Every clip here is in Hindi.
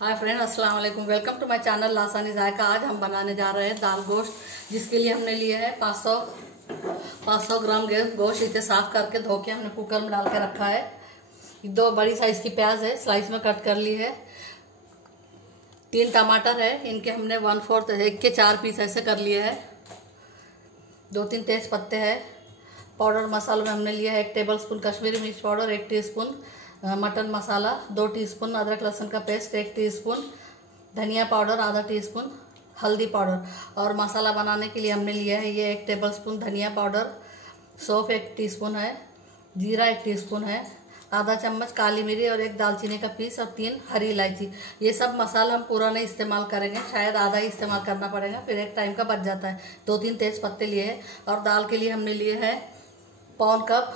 हाय फ्रेंड, अस्सलाम वालेकुम। वेलकम टू माय चैनल लासानी जायका। आज हम बनाने जा रहे हैं दाल गोश्त, जिसके लिए हमने लिए है 500 ग्राम गोश्त। इसे साफ करके धो के हमने कुकर में डाल के रखा है। 2 बड़ी साइज की प्याज है, स्लाइस में कट कर ली है। 3 टमाटर है, इनके हमने 1/4 1 के 4 पीस ऐसे कर लिए है। 2-3 तेज पत्ते हैं। पाउडर मसालों में हमने लिया है 1 टेबलस्पून कश्मीरी मिर्च पाउडर, 1 टीस्पून मटन मसाला, 2 टीस्पून अदरक लहसुन का पेस्ट, 1 टीस्पून धनिया पाउडर, आधा टीस्पून हल्दी पाउडर। और मसाला बनाने के लिए हमने लिया है ये 1 टेबलस्पून धनिया पाउडर, सौंफ 1 टीस्पून है, जीरा 1 टीस्पून है, आधा चम्मच काली मिर्च और 1 दालचीनी का पीस और 3 हरी इलायची। ये सब मसाला हम पूरा नहीं इस्तेमाल करेंगे, शायद आधा ही इस्तेमाल करना पड़ेगा, फिर एक टाइम का बच जाता है। 2-3 तेज पत्ते लिए हैं। और दाल के लिए हमने लिए हैं 1 कप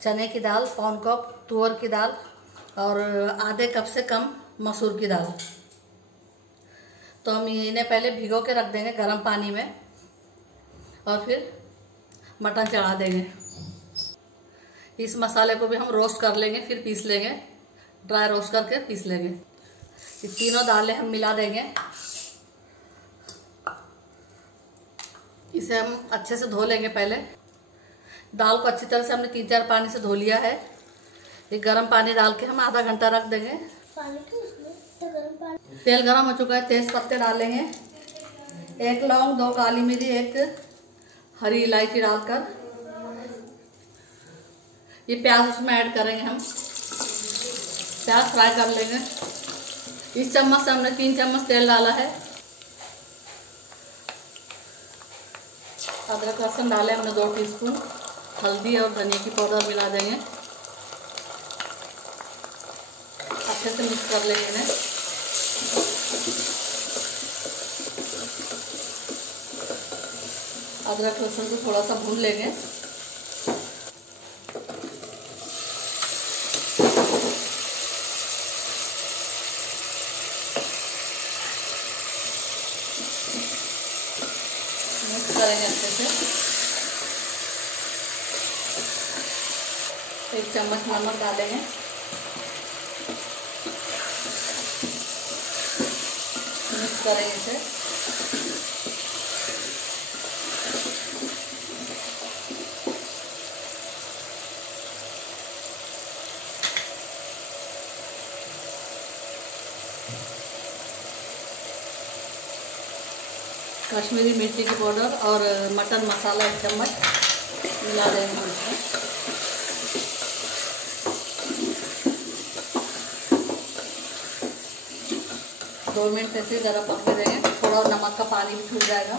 चने की दाल, 1 कप तुअर की दाल और आधे कप से कम मसूर की दाल। तो हम इन्हें पहले भिगो के रख देंगे गर्म पानी में और फिर मटन चढ़ा देंगे। इस मसाले को भी हम रोस्ट कर लेंगे, फिर पीस लेंगे, ड्राई रोस्ट करके पीस लेंगे। ये तीनों दालें हम मिला देंगे। इसे हम अच्छे से धो लेंगे। पहले दाल को अच्छी तरह से हमने 3-4 पानी से धो लिया है। ये गर्म पानी डाल के हम आधा घंटा रख देंगे। तेल गर्म हो चुका है, तेज पत्ते डालेंगे, 1 लौंग, 2 काली मिर्च, 1 हरी इलायची डालकर ये प्याज उसमें ऐड करेंगे। हम प्याज फ्राई कर लेंगे। इस चम्मच से हमने 3 चम्मच तेल डाला है। अदरक लहसुन डाले हमने 2 टीस्पून, हल्दी और धनिया की पाउडर मिला देंगे। अच्छे से मिक्स कर लेंगे इन्हें। अदरक लहसुन को थोड़ा सा भून लेंगे। मिक्स करेंगे अच्छे से। 1 चम्मच नमक डालेंगे। मिक्स करेंगे इसे। कश्मीरी मिर्ची की पाउडर और मटन मसाला 1 चम्मच मिला देंगे हम इसमें। दो मिनट ऐसे ज़रा पकने देंगे, थोड़ा नमक का पानी भी छूट जाएगा।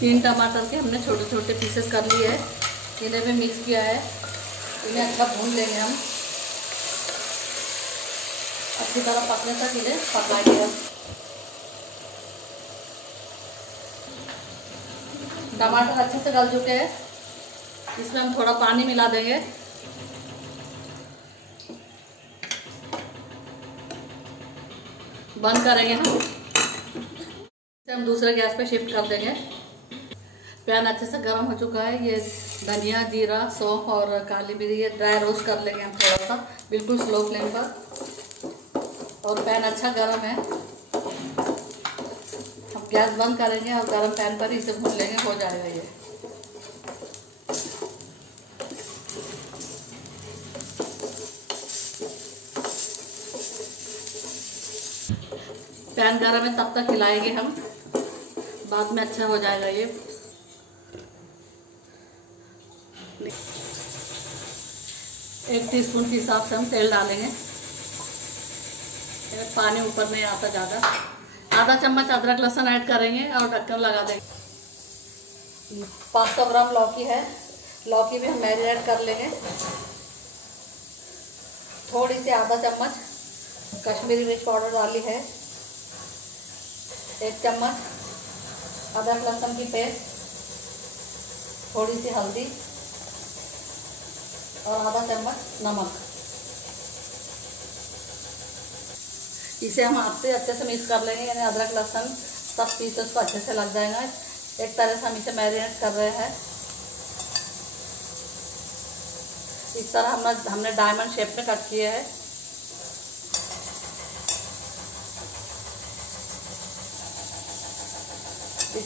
3 टमाटर के हमने छोटे छोटे पीसेस कर लिए हैं, इन्हें भी मिक्स किया है। इन्हें अच्छा भून लेंगे हम, अच्छी तरह पकने तक इन्हें पकाएंगे हम। टमाटर अच्छे से गल चुके हैं, इसमें हम थोड़ा पानी मिला देंगे। बंद करेंगे हम। इसे हम दूसरे गैस पे शिफ्ट कर देंगे। पैन अच्छे से गर्म हो चुका है। ये धनिया, जीरा, सौंफ और काली मिर्च ये ड्राई रोस्ट कर लेंगे हम थोड़ा सा, बिल्कुल स्लो फ्लेम पर। और पैन अच्छा गर्म है, हम गैस बंद करेंगे और गर्म पैन पर इसे भून लेंगे, हो जाएगा ये। पैन गर्म है, तब तक हिलाएंगे हम, बाद में अच्छा हो जाएगा ये। एक टीस्पून के हिसाब से हम तेल डालेंगे। पानी ऊपर नहीं आता ज़्यादा। आधा चम्मच अदरक लहसुन ऐड करेंगे और ढक्कन लगा देंगे। 500 ग्राम लौकी है, लौकी भी हम मैरिनेट कर लेंगे। थोड़ी सी आधा चम्मच कश्मीरी मिर्च पाउडर डाली है, 1 चम्मच अदरक लहसुन की पेस्ट, थोड़ी सी हल्दी और आधा चम्मच नमक। इसे हम हाथ से अच्छे से मिक्स कर लेंगे, यानी अदरक लहसुन सब पीसेस को अच्छे से लग जाएगा। एक तरह से हम इसे मैरिनेट कर रहे हैं। इस तरह हमने डायमंड शेप में कट किए हैं।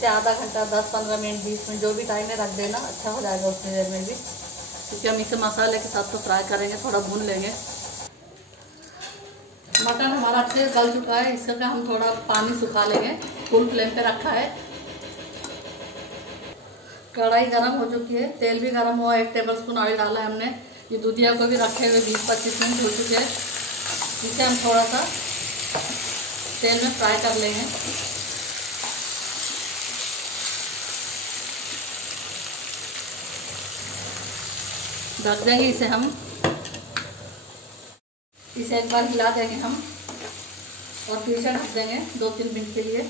इसे आधा घंटा 10-15 मिनट 20 मिनट जो भी टाइम में रख देना, अच्छा हो जाएगा उतनी देर में भी, क्योंकि हम इसे मसाले के साथ तो फ्राई करेंगे, थोड़ा भून लेंगे। मटन हमारा अच्छे से गल चुका है, इसका हम थोड़ा पानी सुखा लेंगे। फुल फ्लेम पे रखा है। कढ़ाई गरम हो चुकी है, तेल भी गरम हुआ, 1 टेबलस्पून ऑयल डाला है हमने। ये दूधिया को भी रखे हुए 20-25 मिनट हो चुके हैं। इसे हम थोड़ा सा तेल में फ्राई कर लेंगे। ढक देंगे इसे हम, इसे एक बार हिला देंगे हम और फिर से ढक देंगे 2-3 मिनट के लिए।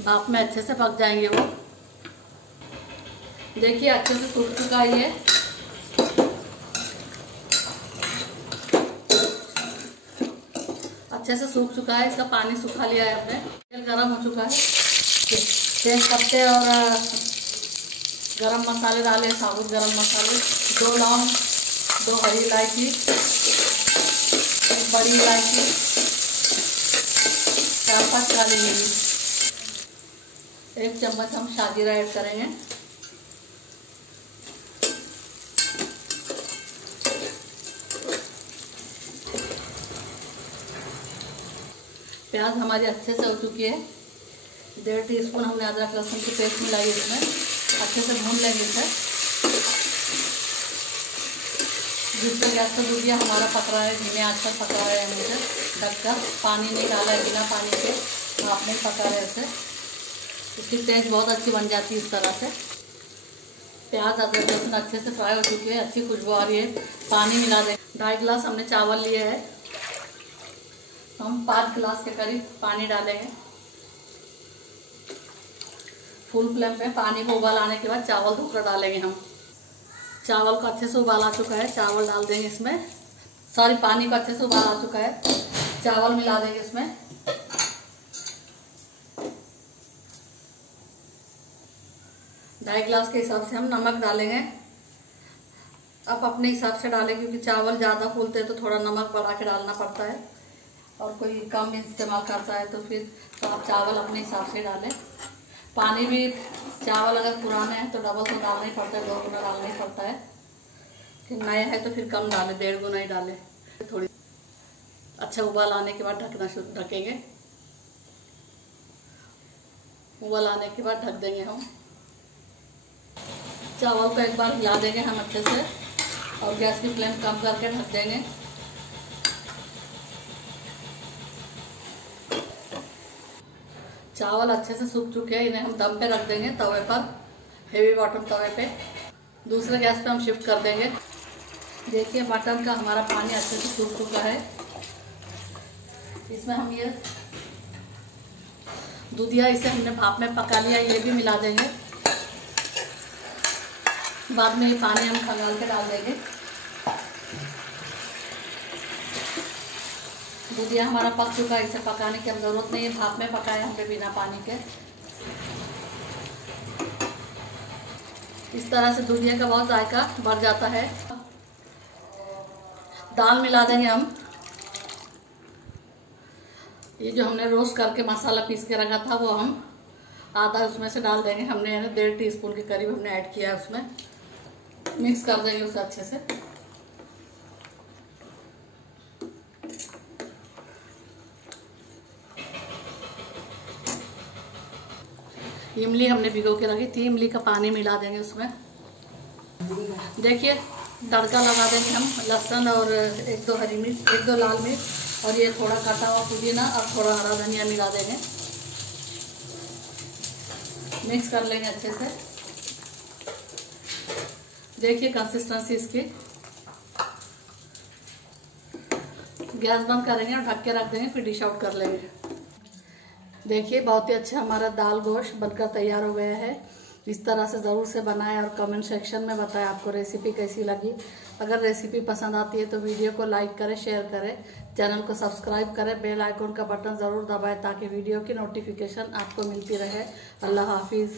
भाप में अच्छे से पक जाएंगे वो। देखिए अच्छे से सूख चुका है ये। अच्छे से सूख चुका है, इसका पानी सुखा लिया है हमने। तेल गरम हो चुका है, तेज पत्ते और गरम मसाले डाले, साबुत गरम मसाले, 2 लौंग, 2 हरी इलायची, 1 बड़ी इलायची, 4-5 काली मिर्च, 1 चम्मच हम शाजीरा ऐड करेंगे। प्याज हमारी अच्छे से हो चुकी है। 1.5 टीस्पून हमने अदरक लहसुन की पेस्ट मिलाई है इसमें। अच्छे से भून लेंगे इसे। जिस पर गैस का दूधिया हमारा पक रहा है, धीमे आंच पर पका रहे हैं इसे ढककर। पानी नहीं डाला है, बिना पानी के भाप में पका रहे इसे। इसकी टेस्ट बहुत अच्छी बन जाती है इस तरह से। प्याज अदरक लहसुन अच्छे से फ्राई हो चुकी है, अच्छी खुशबू आ रही है। पानी मिला दें। 2.5 गिलास हमने चावल लिए है, हम 5 गिलास के करीब पानी डालेंगे। फुल फ्लेम पे पानी को उबाल आने के बाद चावल धोकर डालेंगे हम। चावल को अच्छे से उबाल आ चुका है, चावल डाल देंगे इसमें। सॉरी, पानी को अच्छे से उबाल आ चुका है, चावल मिला देंगे इसमें। ढाई गिलास के हिसाब से हम नमक डालेंगे। आप अपने हिसाब से डालें, क्योंकि चावल ज़्यादा फूलते हैं तो थोड़ा नमक बढ़ा के डालना पड़ता है, और कोई कम इस्तेमाल करता है तो फिर तो आप चावल अपने हिसाब से डालें। पानी भी चावल अगर पुराने हैं तो डबल तो डालना ही पड़ता है, 2 गुना डालना ही पड़ता है। फिर नया है तो फिर कम डालें, 1.5 गुना ही डालें। थोड़ी अच्छा उबाल आने के बाद ढकेंगे। उबाल आने के बाद ढक देंगे हम। चावल को एक बार हिला देंगे हम अच्छे से, और गैस की फ्लेम कम करके ढक देंगे। चावल अच्छे से सूख चुके हैं, इन्हें हम दम पे रख देंगे तवे पर, हेवी बॉटम तवे पे। दूसरे गैस पे हम शिफ्ट कर देंगे। देखिए मटन का हमारा पानी अच्छे से सूख चुका है। इसमें हम ये दूधिया, इसे हमने भाप में पका लिया, ये भी मिला देंगे। बाद में ये पानी हम खंगाल के डाल देंगे। दूधिया हमारा पक चुका है, इसे पकाने की अब ज़रूरत नहीं है, भाप में पकाया हमने बिना पानी के। इस तरह से दूधिया का बहुत जायका बढ़ जाता है। दाल मिला देंगे हम। ये जो हमने रोस्ट करके मसाला पीस के रखा था वो हम आधा उसमें से डाल देंगे। हमने 1.5 टीस्पून के करीब हमने ऐड किया है उसमें। मिक्स कर देंगे उसे अच्छे से। इमली हमने भिगो के रखी थी, इमली का पानी मिला देंगे उसमें। देखिए तड़का लगा देंगे हम। लहसुन और 1-2 हरी मिर्च, 1-2 लाल मिर्च, और ये थोड़ा कटा हुआ पुदीना और थोड़ा हरा धनिया मिला देंगे। मिक्स कर लेंगे अच्छे से। देखिए कंसिस्टेंसी इसकी। गैस बंद करेंगे और ढक के रख देंगे, फिर डिश आउट कर लेंगे। देखिए बहुत ही अच्छा हमारा दाल गोश्त बनकर तैयार हो गया है। इस तरह से ज़रूर से बनाएं और कमेंट सेक्शन में बताएं आपको रेसिपी कैसी लगी। अगर रेसिपी पसंद आती है तो वीडियो को लाइक करें, शेयर करें, चैनल को सब्सक्राइब करें, बेल आइकन का बटन ज़रूर दबाएं ताकि वीडियो की नोटिफिकेशन आपको मिलती रहे। अल्लाह हाफिज़।